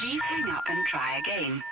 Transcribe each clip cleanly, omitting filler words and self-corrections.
Please hang up and try again.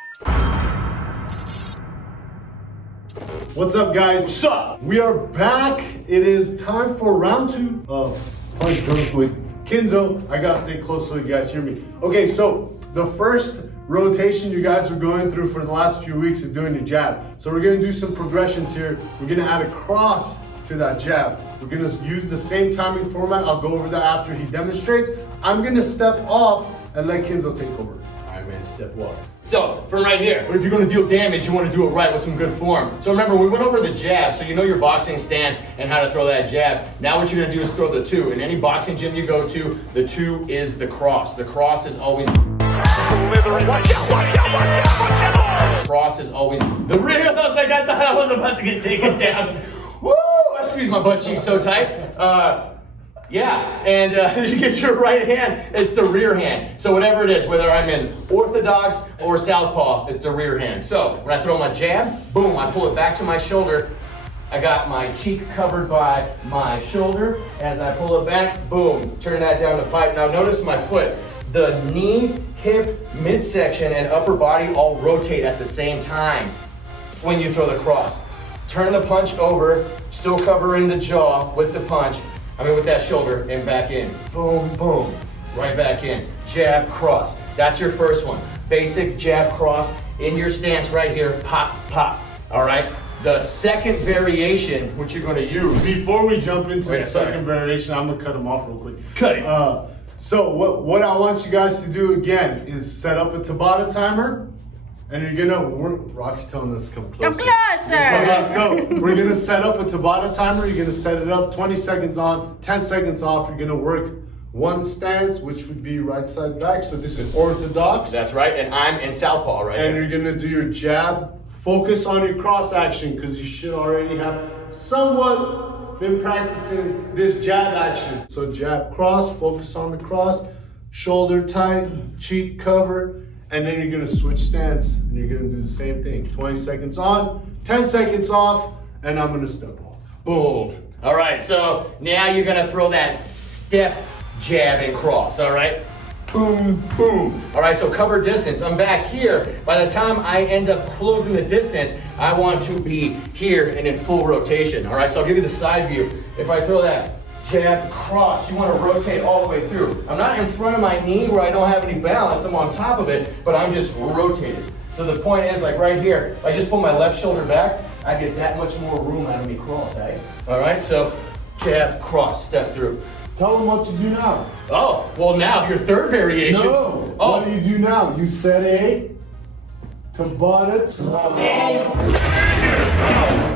What's up, guys? What's up? We are back. It is time for round 2 of Punch Drunk with Kinzo. I gotta stay close so you guys hear me. Okay, so the first rotation you guys were going through for the last few weeks is doing your jab. So we're gonna do some progressions here. We're gonna add a cross to that jab. We're gonna use the same timing format. I'll go over that after he demonstrates. I'm gonna step off and let Kinzo take over. All right, man, step one. So, from right here, but if you're gonna deal damage, you wanna do it right with some good form. So remember, we went over the jab, so you know your boxing stance and how to throw that jab. Now what you're gonna do is throw the 2. In any boxing gym you go to, the 2 is the cross. The cross is always... Cross is always the rear. I was like, I thought I was about to get taken down. Woo! I squeezed my butt cheeks so tight. Yeah, and you get your right hand, it's the rear hand. So whatever it is, whether I'm in orthodox or southpaw, it's the rear hand. So when I throw my jab, boom, I pull it back to my shoulder. I got my cheek covered by my shoulder. As I pull it back, boom, turn that down the pipe. Now notice my foot. The knee, hip, midsection, and upper body all rotate at the same time when you throw the cross. Turn the punch over, still covering the jaw with the punch. With that shoulder, and back in. Boom, boom, right back in. Jab, cross. That's your first one. Basic jab, cross, in your stance right here, pop, pop. All right? The second variation, which you're gonna use. Before we jump into the second variation, I'm gonna cut him off real quick. Cut it. So what I want you guys to do again is set up a Tabata timer, and you're gonna Rock's telling us to come closer. Come closer. Okay, so we're gonna set up a Tabata timer. You're gonna set it up 20 seconds on, 10 seconds off. You're gonna work one stance, which would be right side back. So this is orthodox. That's right, and I'm in southpaw right And here. you're gonna do your jab. Focus on your cross action because you should already have somewhat been practicing this jab action. So jab, cross, focus on the cross, shoulder tight, cheek cover, and then you're gonna switch stance and you're gonna do the same thing. 20 seconds on, 10 seconds off, and I'm gonna step off. Boom. All right, so now you're gonna throw that step, jab, and cross, all right? Boom, boom. All right, so cover distance. I'm back here. By the time I end up closing the distance, I want to be here and in full rotation, all right? So I'll give you the side view. If I throw that jab, cross, you want to rotate all the way through. I'm not in front of my knee where I don't have any balance. I'm on top of it, but I'm just rotated. So the point is, like right here, if I just pull my left shoulder back, I get that much more room out of me cross, eh? All right, so jab, cross, step through. Tell them what to do now. Oh, well now your third variation. No, Oh. what do you do now? You set a Tabata timer.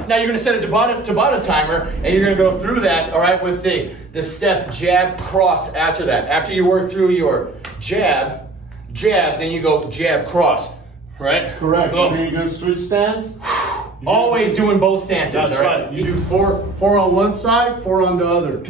Now you're gonna set a Tabata timer and you're gonna go through that, all right, with the step, jab, cross after that. After you work through your jab, then you go jab, cross, right? Correct. Oh. And then you're gonna switch stance. Always doing both stances, That's all right? right. You do four on one side, 4 on the other.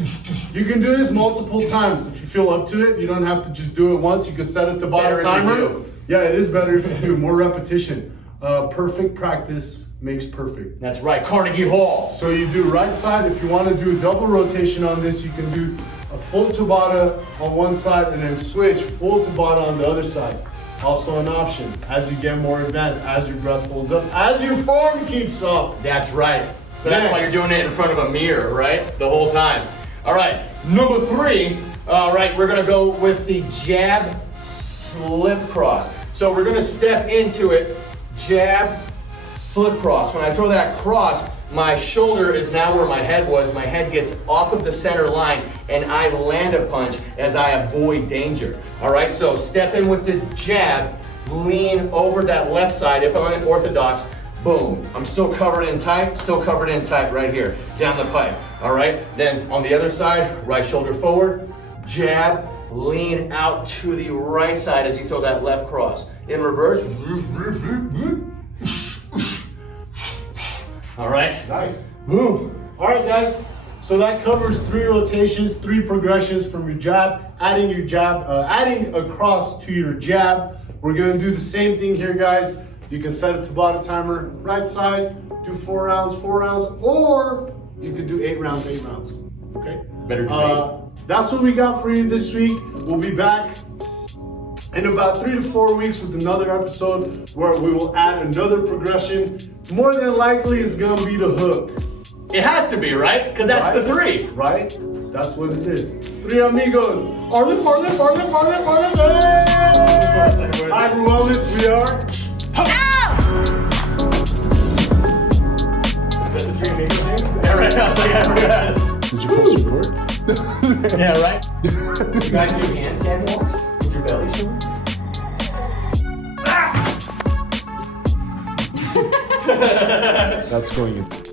You can do this multiple times if you feel up to it. You don't have to just do it once. You can set a Better Tabata if you timer. do. Yeah, it is better if you do more repetition. Perfect practice makes perfect. That's right, Carnegie Hall. So you do right side. If you want to do a double rotation on this, you can do a full Tabata on one side and then switch full Tabata on the other side. Also an option as you get more advanced, as your breath holds up, as your form keeps up. That's right. So that's why you're doing it in front of a mirror, right? The whole time. All right, number 3. All right, we're gonna go with the jab, slip cross. So we're gonna step into it, jab, slip cross. When I throw that cross, my shoulder is now where my head was. My head gets off of the center line and I land a punch as I avoid danger. All right, so step in with the jab, lean over that left side. If I'm in orthodox, boom. I'm still covered in tight right here, down the pipe. All right, then on the other side, right shoulder forward, jab, lean out to the right side as you throw that left cross. In reverse. All right. Nice. Boom. All right, guys. So that covers 3 rotations, 3 progressions from your jab, adding a cross to your jab. We're gonna do the same thing here, guys. You can set a Tabata timer, right side, do 4 rounds, or you could do 8 rounds, okay? Better do 8. That's what we got for you this week. We'll be back in about 3 to 4 weeks with another episode where we will add another progression. More than likely, it's gonna be the hook. It has to be, right? Because that's the 3. Right? That's what it is. 3 amigos. Arlen, Farley. Hey! I'm Wellness, we are. That's the 3 amigos thing? Yeah, right. I was like, I forgot. Did you post record? Yeah, right? You guys do handstand walks with your belly showing? That's going in.